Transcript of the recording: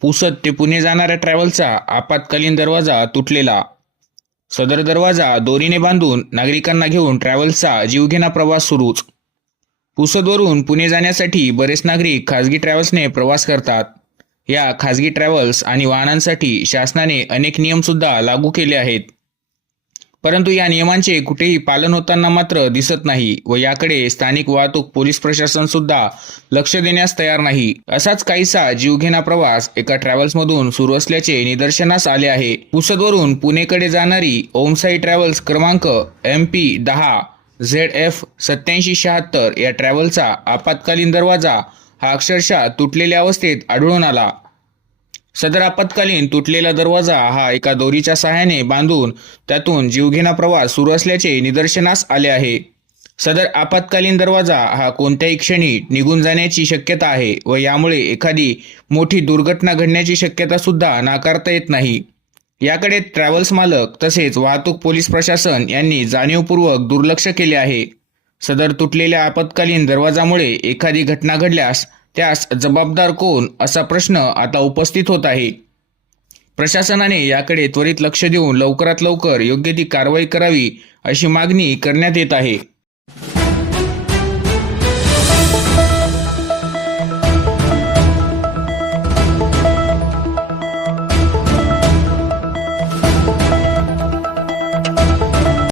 पुसद ते पुणे जाणाऱ्या ट्रॅव्हलचा आपत्कालीन दरवाजा तुटलेला. सदर दरवाजा दोरीने बांधून नागरिकांना घेऊन ट्रॅव्हल्सचा जीवघेणा प्रवास सुरूच. पुसदवरून पुणे जाण्यासाठी बरेच नागरिक खाजगी ट्रॅव्हल्सने प्रवास करतात. या खाजगी ट्रॅव्हल्स आणि वाहनांसाठी शासनाने अनेक नियमसुद्धा लागू केले आहेत. परंतु या नियमांचे कुठेही पालन होताना मात्र दिसत नाही व याकडे स्थानिक वाहतूक पोलीस प्रशासन सुद्धा लक्ष देण्यास तयार नाही. असाच काहीसा जीवघेणा प्रवास एका ट्रॅव्हल्समधून सुरू असल्याचे निदर्शनास आले आहे. पुसदवरून पुणेकडे जाणारी ओमसाई ट्रॅव्हल्स क्रमांक एम पी दहा झेड एफ सत्याऐंशी शहात्तर या ट्रॅव्हलचा आपत्कालीन दरवाजा हा अक्षरशः तुटलेल्या अवस्थेत आढळून आला. सदर आपत्कालीन तुटलेला दरवाजा हा एका दोरीच्या सहाय्याने बांधून त्यातून जीवघेणा प्रवास सुरू असल्याचे निदर्शनास आले आहे. सदर आपत्कालीन दरवाजा हा कोणत्याही क्षणी निघून जाण्याची शक्यता आहे व यामुळे एखादी मोठी दुर्घटना घडण्याची शक्यता सुद्धा नाकारता येत नाही. याकडे ट्रॅव्हल्स मालक तसेच वाहतूक पोलीस प्रशासन यांनी जाणीवपूर्वक दुर्लक्ष केले आहे. सदर तुटलेल्या आपत्कालीन दरवाजामुळे एखादी घटना घडल्यास त्यास जबाबदार कोण असा प्रश्न आता उपस्थित होत आहे. प्रशासनाने याकडे त्वरित लक्ष देऊन लवकरात लवकर योग्य ती कारवाई करावी अशी मागणी करण्यात येत आहे.